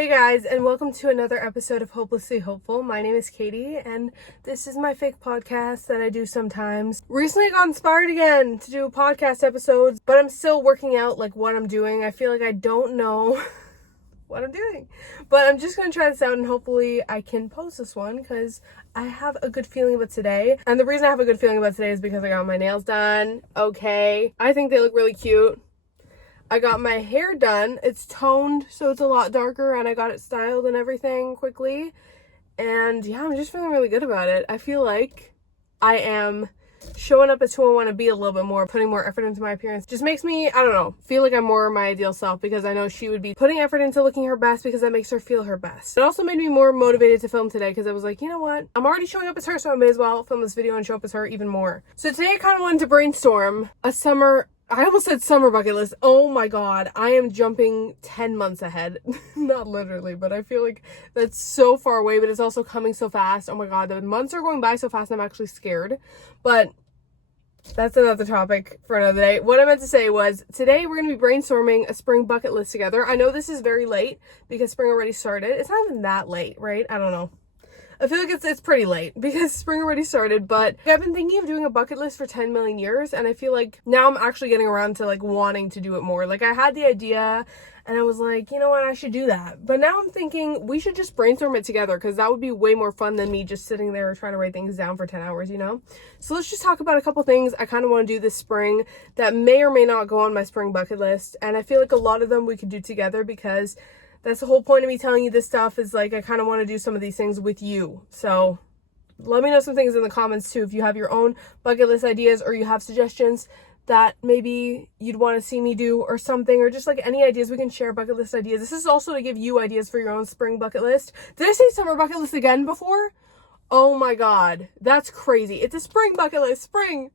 Hey guys, and welcome to another episode of Hopelessly Hopeful. My name is Katie, and this is my fake podcast that I do sometimes. Recently I got inspired again to do podcast episodes, but I'm still working out like what I'm doing. I feel like I don't know what I'm doing, but I'm just gonna try this out and hopefully I can post this one because I have a good feeling about today. And the reason I have a good feeling about today is because I got my nails done. Okay, I think they look really cute. I got my hair done. It's toned, so it's a lot darker, and I got it styled and everything quickly. And yeah, I'm just feeling really good about it. I feel like I am showing up as who I want to be a little bit more, putting more effort into my appearance. Just makes me, I don't know, feel like I'm more my ideal self because I know she would be putting effort into looking her best because that makes her feel her best. It also made me more motivated to film today because I was like, you know what? I'm already showing up as her, so I may as well film this video and show up as her even more. So today I kind of wanted to brainstorm I almost said summer bucket list. Oh my god, I am jumping 10 months ahead. Not literally, but I feel like that's so far away, but it's also coming so fast. Oh my god, the months are going by so fast I'm actually scared. But that's another topic for another day. What I meant to say was, today we're going to be brainstorming a spring bucket list together. I know this is very late because spring already started. It's not even that late, right? I don't know. I feel like it's pretty late because spring already started, but I've been thinking of doing a bucket list for 10 million years, and I feel like now I'm actually getting around to like wanting to do it more. Like I had the idea and I was like, you know what, I should do that. But now I'm thinking we should just brainstorm it together because that would be way more fun than me just sitting there trying to write things down for 10 hours, you know? So let's just talk about a couple things I kind of want to do this spring that may or may not go on my spring bucket list. And I feel like a lot of them we could do together because that's the whole point of me telling you this stuff is like I kind of want to do some of these things with you. So let me know some things in the comments too if you have your own bucket list ideas or you have suggestions that maybe you'd want to see me do or something, or just like any ideas. We can share bucket list ideas. This is also to give you ideas for your own spring bucket list. Did I say summer bucket list again before? Oh my god, that's crazy. It's a spring bucket list. Spring,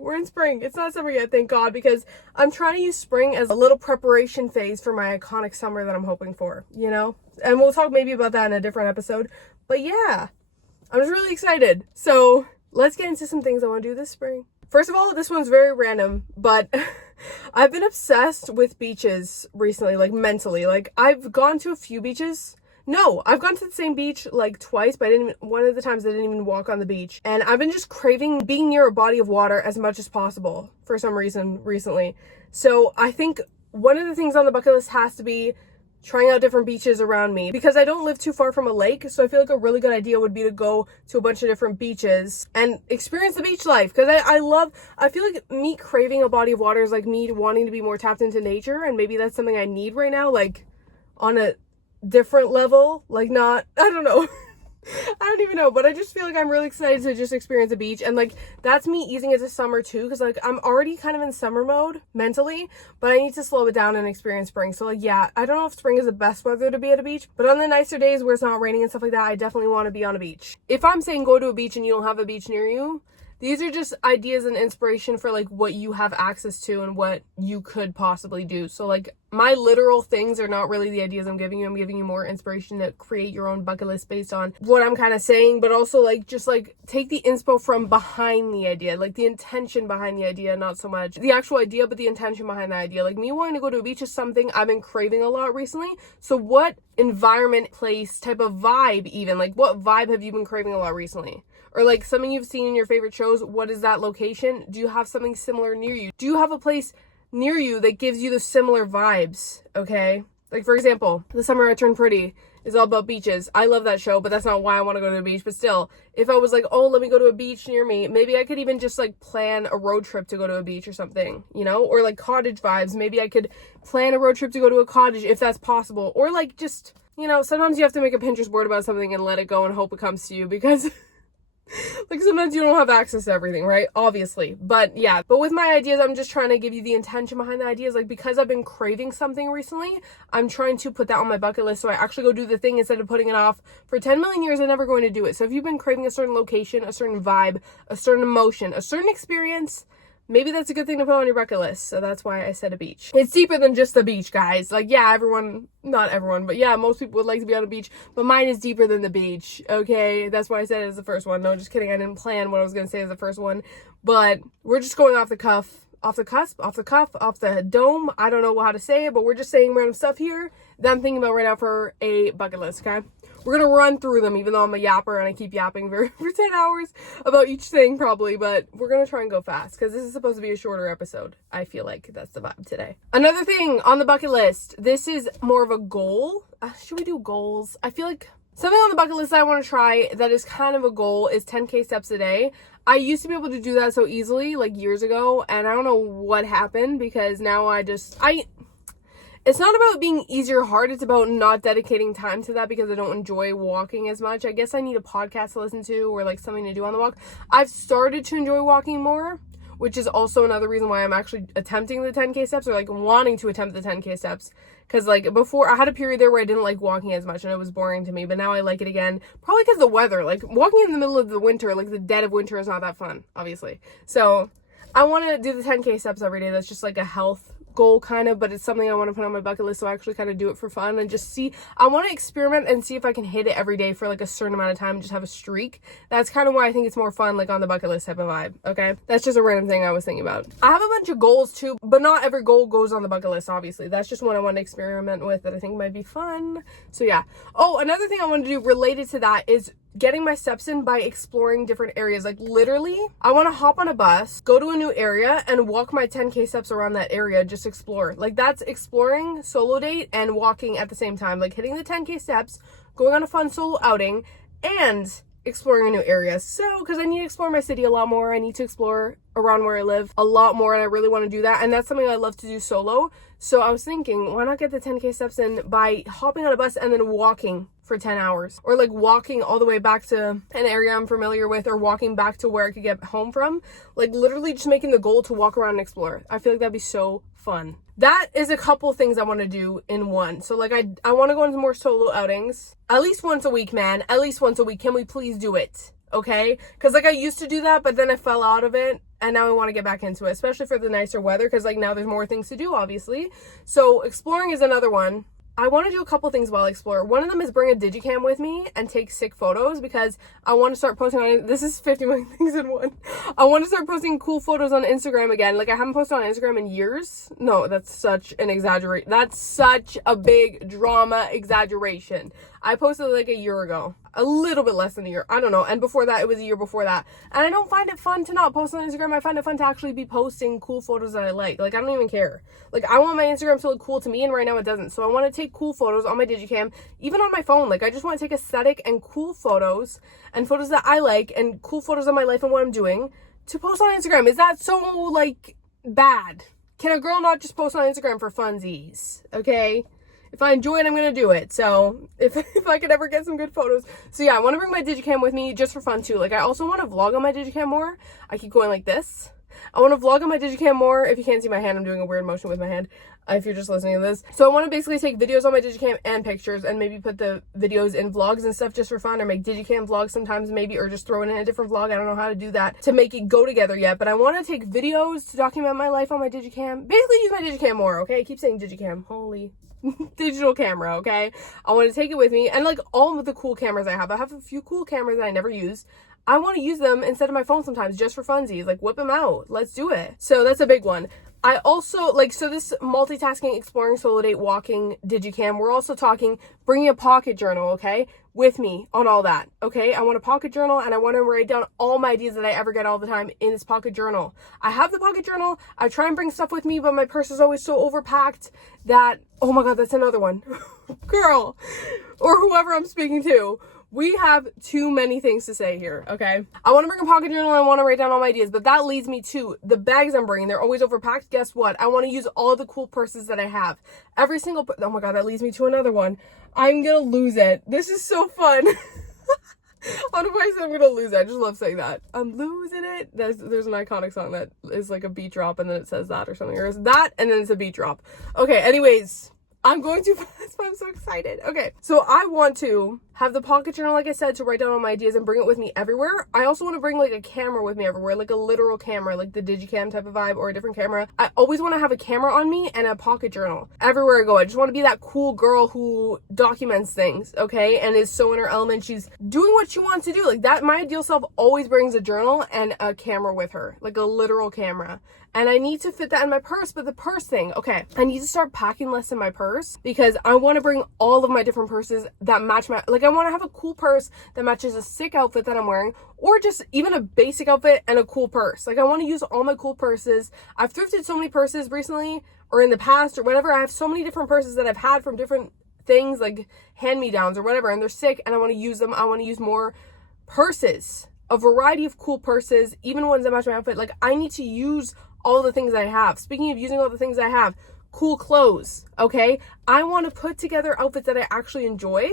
we're in spring. It's not summer yet, thank god, because I'm trying to use spring as a little preparation phase for my iconic summer that I'm hoping for, you know? And we'll talk maybe about that in a different episode. But yeah, I'm just really excited. So let's get into some things I want to do this spring. First of all, this one's very random, but I've been obsessed with beaches recently, like mentally. Like I've gone to a few beaches. No, I've gone to the same beach like twice, but one of the times I didn't even walk on the beach. And I've been just craving being near a body of water as much as possible for some reason recently. So I think one of the things on the bucket list has to be trying out different beaches around me because I don't live too far from a lake. So I feel like a really good idea would be to go to a bunch of different beaches and experience the beach life. Because I feel like me craving a body of water is like me wanting to be more tapped into nature. And maybe that's something I need right now, like on a different level, like not, I don't know. I don't even know, but I just feel like I'm really excited to just experience a beach. And like that's me easing into summer too, because like I'm already kind of in summer mode mentally, but I need to slow it down and experience spring. So like yeah, I don't know if spring is the best weather to be at a beach, but on the nicer days where it's not raining and stuff like that, I definitely want to be on a beach. If I'm saying go to a beach and you don't have a beach near you, these are just ideas and inspiration for like what you have access to and what you could possibly do. So like my literal things are not really the ideas I'm giving you. I'm giving you more inspiration to create your own bucket list based on what I'm kind of saying, but also like just like take the inspo from behind the idea, like the intention behind the idea, not so much the actual idea, but the intention behind the idea. Like me wanting to go to a beach is something I've been craving a lot recently. So what environment, place, type of vibe even, like what vibe have you been craving a lot recently? Or like something you've seen in your favorite shows, what is that location? Do you have something similar near you? Do you have a place near you that gives you the similar vibes, okay? Like for example, The Summer I Turned Pretty is all about beaches. I love that show, but that's not why I want to go to the beach. But still, if I was like, oh, let me go to a beach near me, maybe I could even just like plan a road trip to go to a beach or something, you know? Or like cottage vibes. Maybe I could plan a road trip to go to a cottage if that's possible. Or like just, you know, sometimes you have to make a Pinterest board about something and let it go and hope it comes to you because like sometimes you don't have access to everything, right? Obviously. But yeah, but with my ideas, I'm just trying to give you the intention behind the ideas. Like because I've been craving something recently, I'm trying to put that on my bucket list so I actually go do the thing instead of putting it off for 10 million years and never going to do it. So if you've been craving a certain location, a certain vibe, a certain emotion, a certain experience, maybe that's a good thing to put on your bucket list. So that's why I said a beach. It's deeper than just the beach, guys. Like, yeah, not everyone, but yeah, most people would like to be on a beach, but mine is deeper than the beach, okay? That's why I said it as the first one. No, just kidding. I didn't plan what I was going to say as the first one, but we're just going off the cuff, off the cusp, off the cuff, off the dome. I don't know how to say it, but we're just saying random stuff here that I'm thinking about right now for a bucket list, okay? We're gonna run through them, even though I'm a yapper and I keep yapping for 10 hours about each thing probably, but we're gonna try and go fast because this is supposed to be a shorter episode. I feel like that's the vibe today. Another thing on the bucket list, this is more of a goal. Should we do goals? I feel like something on the bucket list that I want to try that is kind of a goal is 10K steps a day. I used to be able to do that so easily, like years ago, and I don't know what happened because now it's not about being easy or hard, it's about not dedicating time to that because I don't enjoy walking as much. I guess I need a podcast to listen to or like something to do on the walk. I've started to enjoy walking more, which is also another reason why I'm actually attempting the 10K steps or like wanting to attempt the 10K steps. Because like before, I had a period there where I didn't like walking as much and it was boring to me, but now I like it again. Probably because the weather, like walking in the middle of the winter, like the dead of winter is not that fun, obviously. So I want to do the 10K steps every day. That's just like a health goal kind of, but it's something I want to put on my bucket list, so I actually kind of do it for fun and just see. I want to experiment and see if I can hit it every day for like a certain amount of time and just have a streak. That's kind of why I think it's more fun, like on the bucket list type of vibe. Okay, that's just a random thing I was thinking about. I have a bunch of goals too, but not every goal goes on the bucket list, obviously. That's just one I want to experiment with that I think might be fun. So yeah. Oh, another thing I want to do related to that is getting my steps in by exploring different areas. Like literally, I want to hop on a bus, go to a new area and walk my 10K steps around that area, just explore. Like that's exploring, solo date, and walking at the same time. Like hitting the 10K steps, going on a fun solo outing, and exploring a new area. So, because I need to explore my city a lot more. I need to explore around where I live a lot more, and I really want to do that. And that's something I love to do solo. So I was thinking, why not get the 10K steps in by hopping on a bus and then walking for 10 hours, or like walking all the way back to an area I'm familiar with, or walking back to where I could get home from. Like literally just making the goal to walk around and explore. I feel like that'd be so fun. That is a couple things I want to do in one. So like I want to go into more solo outings at least once a week, man. At least once a week. Can we please do it? Okay, because like I used to do that, but then I fell out of it, and now I want to get back into it, especially for the nicer weather, because like now there's more things to do, obviously. So exploring is another one. I want to do a couple things while I explore. One of them is bring a digicam with me and take sick photos, because I want to start posting on it. This is 50 million things in one. I want to start posting cool photos on Instagram again. Like I haven't posted on Instagram in years. No, that's such an exaggeration. That's such a big drama exaggeration. I posted like a year ago, a little bit less than a year. I don't know. And before that, it was a year before that. And I don't find it fun to not post on Instagram. I find it fun to actually be posting cool photos that I like. Like I don't even care. Like I want my Instagram to look cool to me, and right now it doesn't. So I want to take cool photos on my digicam, even on my phone. Like I just want to take aesthetic and cool photos and photos that I like and cool photos of my life and what I'm doing to post on Instagram. Is that so like bad? Can a girl not just post on Instagram for funsies? Okay. If I enjoy it, I'm going to do it. So if I could ever get some good photos. So yeah, I want to bring my digicam with me just for fun too. Like I also want to vlog on my digicam more. I keep going like this. I want to vlog on my digicam more. If you can't see my hand, I'm doing a weird motion with my hand if you're just listening to this. So I want to basically take videos on my digicam and pictures, and maybe put the videos in vlogs and stuff just for fun, or make digicam vlogs sometimes maybe, or just throw it in a different vlog. I don't know how to do that to make it go together yet, but I want to take videos to document my life on my digicam. Basically use my digicam more, okay? I keep saying digicam. Holy digital camera, okay? I want to take it with me, and like all of the cool cameras I have a few cool cameras that I never use. I want to use them instead of my phone sometimes just for funsies. Like whip them out, let's do it. So that's a big one. I also like, so this multitasking, exploring, solo date, walking, digicam, we're also talking bringing a pocket journal, okay, with me on all that, okay? I want a pocket journal, and I want to write down all my ideas that I ever get all the time in this pocket journal. I have the pocket journal. I try and bring stuff with me, but my purse is always so overpacked that, oh my God, that's another one. Girl, or whoever I'm speaking to. We have too many things to say here, okay? I want to bring a pocket journal, and I want to write down all my ideas, but that leads me to the bags I'm bringing. They're always overpacked. Guess what? I want to use all the cool purses that I have. Every single, oh my God, that leads me to another one. I'm gonna lose it. This is so fun. On a voice, I'm gonna lose it. I just love saying that. I'm losing it. There's an iconic song that is like a beat drop, and then it says that or something, or it's that, and then it's a beat drop. Okay, anyways. I'm going too fast, but I'm so excited. Okay, so I want to have the pocket journal, like I said, to write down all my ideas and bring it with me everywhere. I also want to bring like a camera with me everywhere, like a literal camera, like the Digicam type of vibe or a different camera. I always want to have a camera on me and a pocket journal everywhere I go. I just want to be that cool girl who documents things, okay, and is so in her element. She's doing what she wants to do. Like that, my ideal self always brings a journal and a camera with her, like a literal camera. And I need to fit that in my purse. But the purse thing, okay, I need to start packing less in my purse because I want to bring all of my different purses that match my, like I want to have a cool purse that matches a sick outfit that I'm wearing, or just even a basic outfit and a cool purse. Like I want to use all my cool purses. I've thrifted so many purses recently or in the past or whatever. I have so many different purses that I've had from different things, like hand-me-downs or whatever, and they're sick and I want to use them. I want to use more purses, a variety of cool purses, even ones that match my outfit. Like I need to use all the things I have. Speaking of using all the things I have, cool clothes, okay? I want to put together outfits that I actually enjoy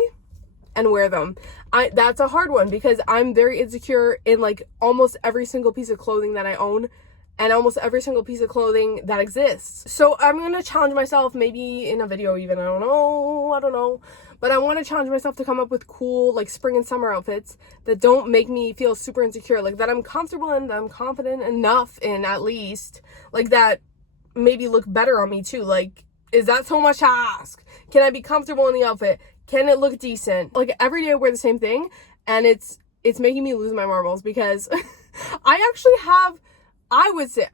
and wear them. That's a hard one because I'm very insecure in like almost every single piece of clothing that I own and almost every single piece of clothing that exists. So I'm going to challenge myself, maybe in a video even, I don't know. But I want to challenge myself to come up with cool like spring and summer outfits that don't make me feel super insecure, like that I'm comfortable in, that I'm confident enough in, at least, like that maybe look better on me too. Like, is that so much to ask? Can I be comfortable in the outfit? Can it look decent? Like every day I wear the same thing and it's making me lose my marbles because I actually have, I would say,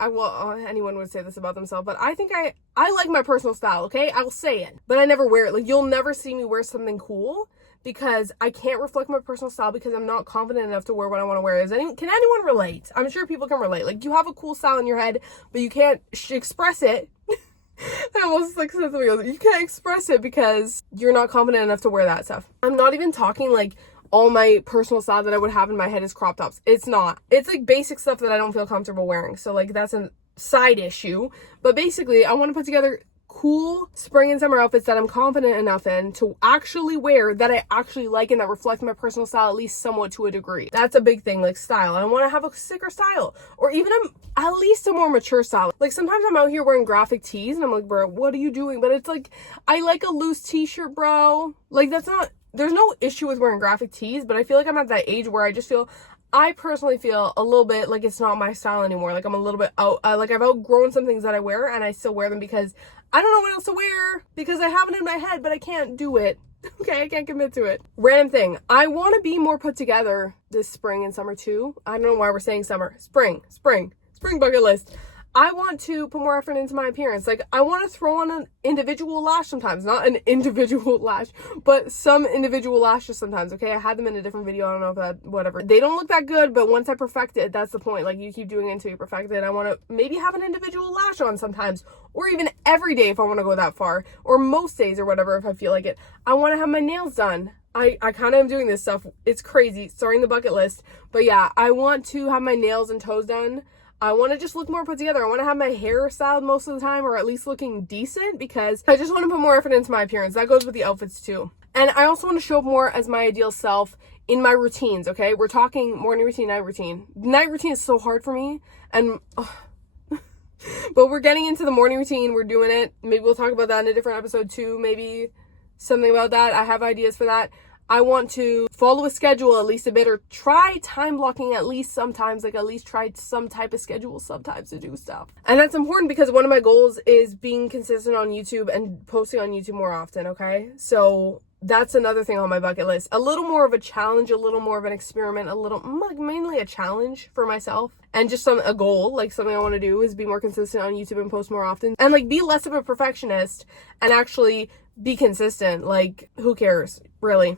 anyone would say this about themselves, but I think I like my personal style, okay? I'll say it, but I never wear it. Like, you'll never see me wear something cool because I can't reflect my personal style because I'm not confident enough to wear what I want to wear. Can anyone relate? I'm sure people can relate. Like, you have a cool style in your head, but you can't express it. I almost like said something else. You can't express it because you're not confident enough to wear that stuff. I'm not even talking like all my personal style that I would have in my head is crop tops. It's not. It's like basic stuff that I don't feel comfortable wearing. So like that's a side issue. But basically I want to put together cool spring and summer outfits that I'm confident enough in to actually wear, that I actually like and that reflect my personal style at least somewhat to a degree. That's a big thing, like style. I want to have a sicker style or even at least a more mature style. Like sometimes I'm out here wearing graphic tees and I'm like, bro, what are you doing? But it's like, I like a loose t-shirt, bro. Like that's not, there's no issue with wearing graphic tees, but I feel like I'm at that age where I personally feel a little bit like it's not my style anymore. Like I'm a little bit like I've outgrown some things that I wear and I still wear them because I don't know what else to wear because I have it in my head, but I can't do it. Okay, I can't commit to it. Random thing. I want to be more put together this spring and summer too. I don't know why we're saying summer. Spring bucket list. I want to put more effort into my appearance. Like, I want to throw on an individual lash sometimes. Not an individual lash, but some individual lashes sometimes, okay? I had them in a different video. I don't know if that, whatever. They don't look that good, but once I perfect it, that's the point. Like, you keep doing it until you perfect it. I want to maybe have an individual lash on sometimes, or even every day if I want to go that far, or most days or whatever if I feel like it. I want to have my nails done. I kind of am doing this stuff. It's crazy. Starting the bucket list. But yeah, I want to have my nails and toes done. I want to just look more put together. I want to have my hair styled most of the time, or at least looking decent, because I just want to put more effort into my appearance. That goes with the outfits too. And I also want to show up more as my ideal self in my routines, okay? We're talking morning routine, night routine. Night routine is so hard for me, and but we're getting into the morning routine. We're doing it. Maybe we'll talk about that in a different episode too. Maybe something about that. I have ideas for that. I want to follow a schedule at least a bit, or try time blocking at least sometimes, like at least try some type of schedule sometimes to do stuff. And that's important because one of my goals is being consistent on YouTube and posting on YouTube more often, okay? So that's another thing on my bucket list. A little more of a challenge, a little more of an experiment, mainly a challenge for myself. And just a goal, like something I want to do is be more consistent on YouTube and post more often. And like be less of a perfectionist and actually be consistent. Like, who cares, really?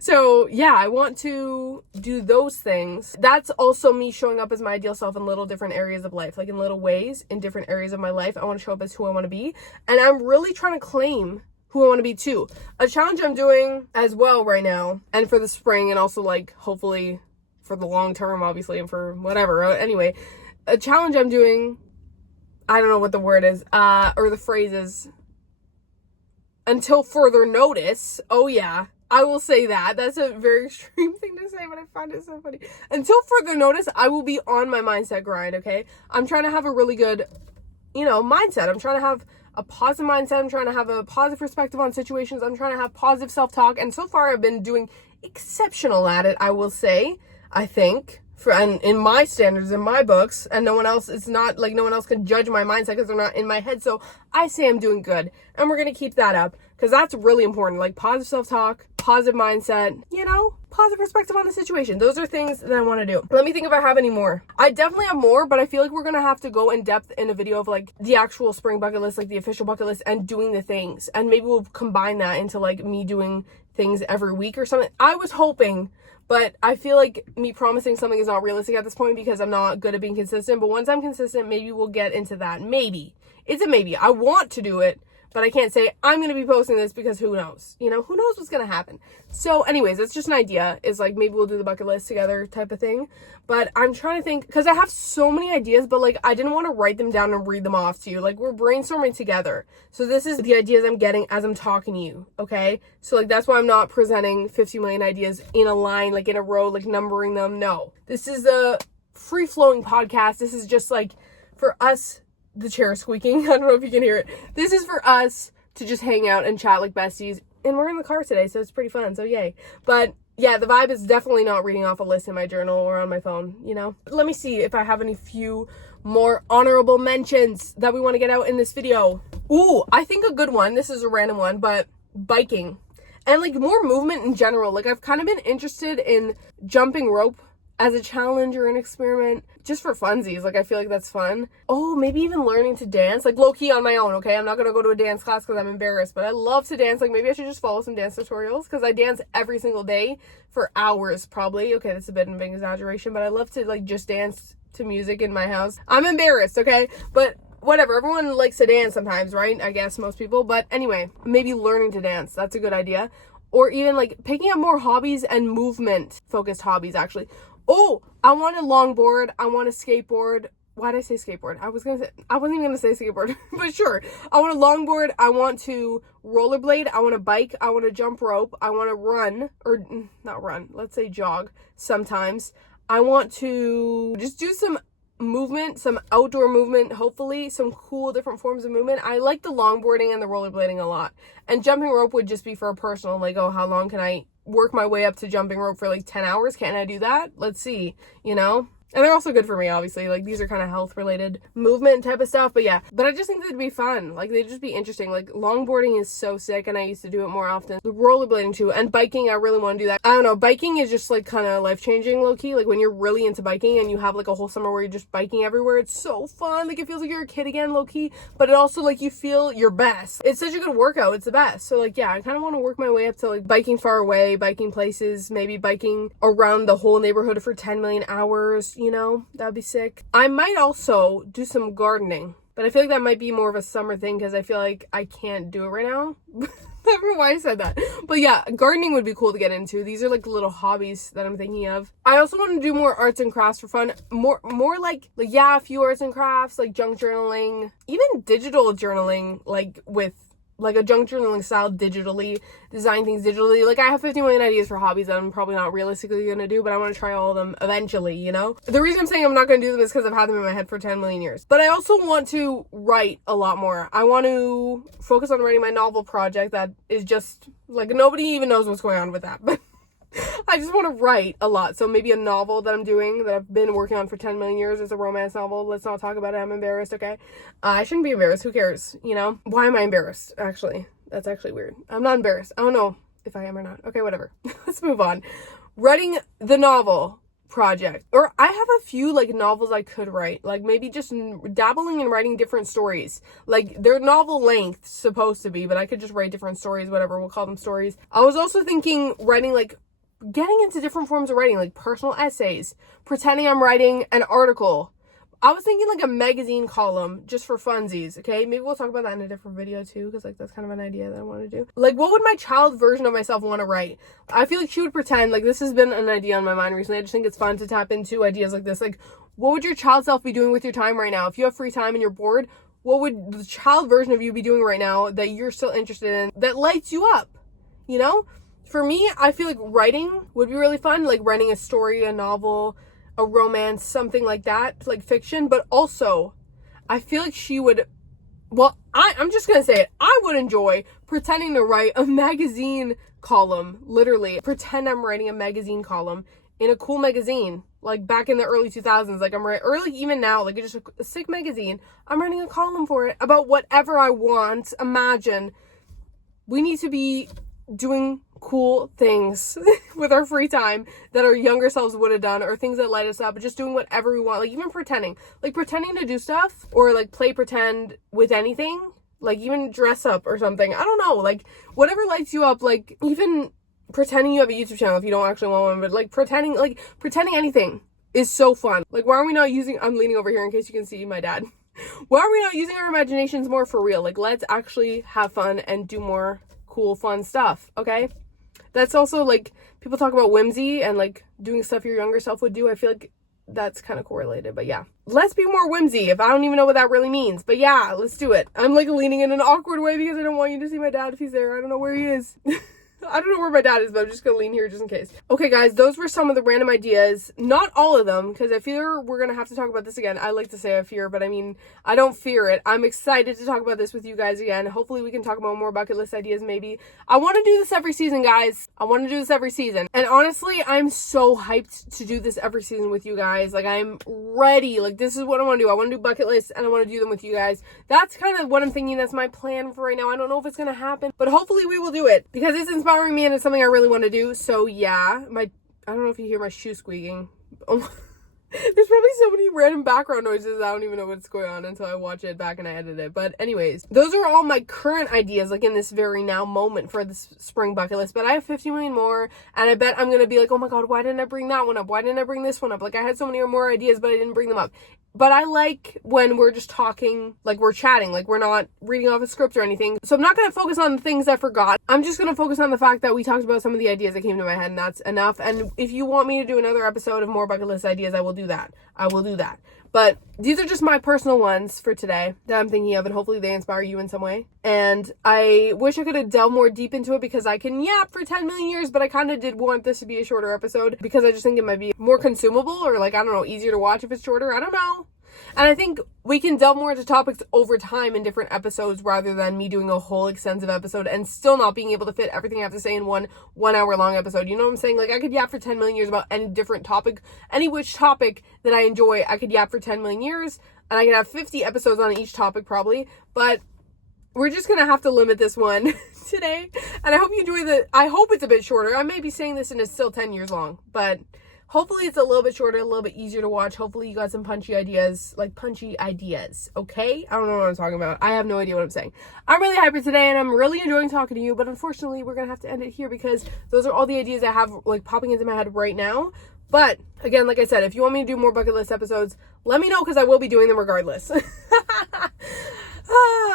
So yeah, I want to do those things. That's also me showing up as my ideal self in little different areas of life, like in little ways in different areas of my life. I want to show up as who I want to be. And I'm really trying to claim who I want to be too. A challenge I'm doing as well right now, and for the spring, and also like hopefully for the long term, obviously, and for whatever. Anyway, a challenge I'm doing, I don't know what the word is, or the phrase is, until further notice. Oh yeah, I will say that. That's a very extreme thing to say, but I find it so funny. Until further notice, I will be on my mindset grind, okay? I'm trying to have a really good, mindset. I'm trying to have a positive mindset. I'm trying to have a positive perspective on situations. I'm trying to have positive self-talk. And so far I've been doing exceptional at it, I will say, I think. And in my standards, in my books, and no one else, it's not like no one else can judge my mindset because they're not in my head. So I say I'm doing good, and we're going to keep that up because that's really important. Like positive self-talk, positive mindset, positive perspective on the situation. Those are things that I want to do. Let me think if I have any more. I definitely have more, but I feel like we're going to have to go in depth in a video of like the actual spring bucket list, like the official bucket list, and doing the things. And maybe we'll combine that into like me doing things every week or something. I was hoping, but I feel like me promising something is not realistic at this point because I'm not good at being consistent. But once I'm consistent, maybe we'll get into that. Maybe. It's a maybe. I want to do it, but I can't say I'm going to be posting this because who knows? Who knows what's going to happen? So anyways, it's just an idea. It's like maybe we'll do the bucket list together type of thing. But I'm trying to think because I have so many ideas, but like I didn't want to write them down and read them off to you. Like we're brainstorming together. So this is the ideas I'm getting as I'm talking to you. Okay. So like that's why I'm not presenting 50 million ideas in a line, like in a row, like numbering them. No, this is a free flowing podcast. This is just like for us. The chair squeaking. I don't know if you can hear it. This is for us to just hang out and chat like besties. And we're in the car today, so it's pretty fun. So yay. But yeah, the vibe is definitely not reading off a list in my journal or on my phone, Let me see if I have any few more honorable mentions that we want to get out in this video. Ooh, I think a good one. This is a random one, but biking. And like more movement in general. Like I've kind of been interested in jumping rope as a challenge or an experiment just for funsies. Like I feel like that's fun. Oh, maybe even learning to dance, like low-key on my own. Okay, I'm not gonna go to a dance class because I'm embarrassed, but I love to dance. Like maybe I should just follow some dance tutorials because I dance every single day for hours probably. Okay, that's a bit of an exaggeration, but I love to like just dance to music in my house. I'm embarrassed, okay, but whatever, everyone likes to dance sometimes, right? I guess most people. But anyway, maybe learning to dance, that's a good idea. Or even like picking up more hobbies and movement focused hobbies actually. Oh, I want a longboard. I want a skateboard. Why did I say skateboard? I wasn't even gonna say skateboard, but sure. I want a longboard. I want to rollerblade. I want to bike. I want to jump rope. I want to run, or not run. Let's say jog sometimes. I want to just do some movement, some outdoor movement, hopefully some cool different forms of movement. I like the longboarding and the rollerblading a lot. And jumping rope would just be for a personal, like, oh, how long can I work my way up to jumping rope for like 10 hours? Can I do that? Let's see, And they're also good for me, obviously. Like, these are kind of health-related movement type of stuff. But yeah, but I just think they'd be fun. Like, they'd just be interesting. Like, longboarding is so sick, and I used to do it more often. The rollerblading, too. And biking, I really want to do that. I don't know. Biking is just, like, kind of life-changing, low-key. Like, when you're really into biking and you have, like, a whole summer where you're just biking everywhere, it's so fun. Like, it feels like you're a kid again, low-key. But it also, like, you feel your best. It's such a good workout. It's the best. So, like, yeah, I kind of want to work my way up to, like, biking far away, biking places, maybe biking around the whole neighborhood for 10 million hours, That'd be sick. I might also do some gardening, but I feel like that might be more of a summer thing because I feel like I can't do it right now. I don't know why I said that. But yeah, gardening would be cool to get into. These are like little hobbies that I'm thinking of. I also want to do more arts and crafts for fun. More like yeah, a few arts and crafts, like junk journaling, even digital journaling, like with like a junk journaling style digitally, design things digitally. Like I have 50 million ideas for hobbies that I'm probably not realistically going to do, but I want to try all of them eventually, The reason I'm saying I'm not going to do them is because I've had them in my head for 10 million years. But I also want to write a lot more. I want to focus on writing my novel project that is just, like, nobody even knows what's going on with that, but I just want to write a lot. So maybe a novel that I'm doing that I've been working on for 10 million years is a romance novel. Let's not talk about it. I'm embarrassed, okay? I shouldn't be embarrassed. Who cares, Why am I embarrassed, actually? That's actually weird. I'm not embarrassed. I don't know if I am or not. Okay, whatever. Let's move on. Writing the novel project. Or I have a few, like, novels I could write. Like, maybe just dabbling in writing different stories. Like, they're novel length, supposed to be, but I could just write different stories, whatever. We'll call them stories. I was also thinking writing, like, getting into different forms of writing, like personal essays, pretending I'm writing an article. I was thinking like a magazine column just for funsies, okay? Maybe we'll talk about that in a different video too, because like that's kind of an idea that I want to do. Like, what would my child version of myself want to write? I feel like she would pretend, like, this has been an idea on my mind recently. I just think it's fun to tap into ideas like this. Like, what would your child self be doing with your time right now? If you have free time and you're bored, what would the child version of you be doing right now that you're still interested in, that lights you up, For me, I feel like writing would be really fun, like writing a story, a novel, a romance, something like that, like fiction. But also, I feel like she would well, I'm just gonna say it. I would enjoy pretending to write a magazine column, literally. Pretend I'm writing a magazine column in a cool magazine, like back in the early 2000s. Like I'm right, or like even now, like it's just a sick magazine. I'm writing a column for it about whatever I want. Imagine. We need to be doing cool things with our free time that our younger selves would have done, or things that light us up, just doing whatever we want, like even pretending to do stuff, or like play pretend with anything, like even dress up or something. I don't know, like whatever lights you up, like even pretending you have a YouTube channel if you don't actually want one, but like pretending anything is so fun. Like why are we not using, I'm leaning over here in case you can see my dad. Why are we not using our imaginations more for real? Like let's actually have fun and do more cool fun stuff, okay? That's also like, people talk about whimsy and like doing stuff your younger self would do. I feel like that's kind of correlated, but yeah. Let's be more whimsy, if I don't even know what that really means. But yeah, let's do it. I'm like leaning in an awkward way because I don't want you to see my dad if he's there. I don't know where he is. I don't know where my dad is, but I'm just gonna lean here just in case. Okay guys, those were some of the random ideas. Not all of them, because I fear we're gonna have to talk about this again. I like to say I fear, but I mean, I don't fear it. I'm excited to talk about this with you guys again. Hopefully we can talk about more bucket list ideas maybe. I want to do this every season, guys. I want to do this every season. And honestly, I'm so hyped to do this every season with you guys. Like I'm ready. Like this is what I want to do. I want to do bucket lists and I want to do them with you guys. That's kind of what I'm thinking. That's my plan for right now. I don't know if it's gonna happen, but hopefully we will do it because it's inspiring me and it's something I really want to do. So yeah, I don't know if you hear my shoe squeaking. Oh, there's probably so many random background noises. I don't even know what's going on until I watch it back and I edit it. But anyways, those are all my current ideas, like in this very now moment for this spring bucket list. But I have 50 million more, and I bet I'm gonna be like, oh my god, why didn't I bring that one up? Why didn't I bring this one up? Like I had so many more ideas, but I didn't bring them up. But I like when we're just talking, like we're chatting, like we're not reading off a script or anything. So I'm not going to focus on the things I forgot. I'm just going to focus on the fact that we talked about some of the ideas that came to my head, and that's enough. And if you want me to do another episode of more bucket list ideas, I will do that. I will do that. But these are just my personal ones for today that I'm thinking of, and hopefully they inspire you in some way. And I wish I could have delved more deep into it because I can yap for 10 million years, but I kind of did want this to be a shorter episode because I just think it might be more consumable, or like, I don't know, easier to watch if it's shorter. I don't know. And I think we can delve more into topics over time in different episodes rather than me doing a whole extensive episode and still not being able to fit everything I have to say in one hour long episode. You know what I'm saying? Like I could yap for 10 million years about any different topic, any which topic that I enjoy. I could yap for 10 million years and I could have 50 episodes on each topic probably, but we're just going to have to limit this one today. And I hope you enjoy I hope it's a bit shorter. I may be saying this and it's still 10 years long, but hopefully it's a little bit shorter, a little bit easier to watch. Hopefully you got some punchy ideas, okay? I don't know what I'm talking about. I have no idea what I'm saying. I'm really hyper today and I'm really enjoying talking to you, but unfortunately we're going to have to end it here because those are all the ideas I have like popping into my head right now. But again, like I said, if you want me to do more bucket list episodes, let me know because I will be doing them regardless.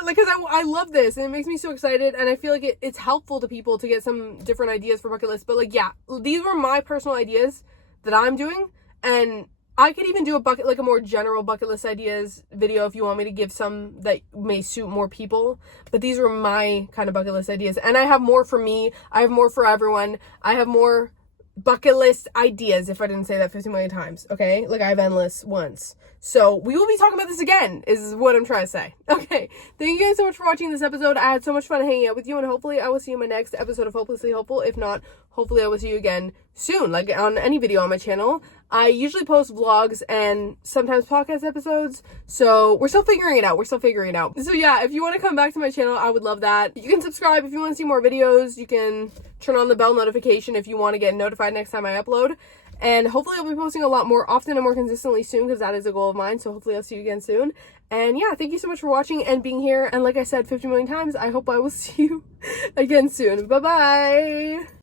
Because I love this and it makes me so excited, and I feel like it's helpful to people to get some different ideas for bucket lists. But like, yeah, these were my personal ideas that I'm doing, and I could even do a more general bucket list ideas video if you want me to give some that may suit more people. But these were my kind of bucket list ideas, and I have more for me. I have more for everyone. I have more bucket list ideas, if I didn't say that 50 million times, okay? Like I have endless ones. So we will be talking about this again, is what I'm trying to say. Okay, thank you guys so much for watching this episode. I had so much fun hanging out with you, and hopefully I will see you in my next episode of Hopelessly Hopeful. If not, hopefully I will see you again soon, like on any video on my channel. I usually post vlogs and sometimes podcast episodes, so we're still figuring it out. So yeah, if you want to come back to my channel, I would love that. You can subscribe if you want to see more videos. You can turn on the bell notification if you want to get notified next time I upload. And hopefully I'll be posting a lot more often and more consistently soon, because that is a goal of mine. So hopefully I'll see you again soon. And yeah, thank you so much for watching and being here. And like I said 50 million times, I hope I will see you again soon. Bye-bye.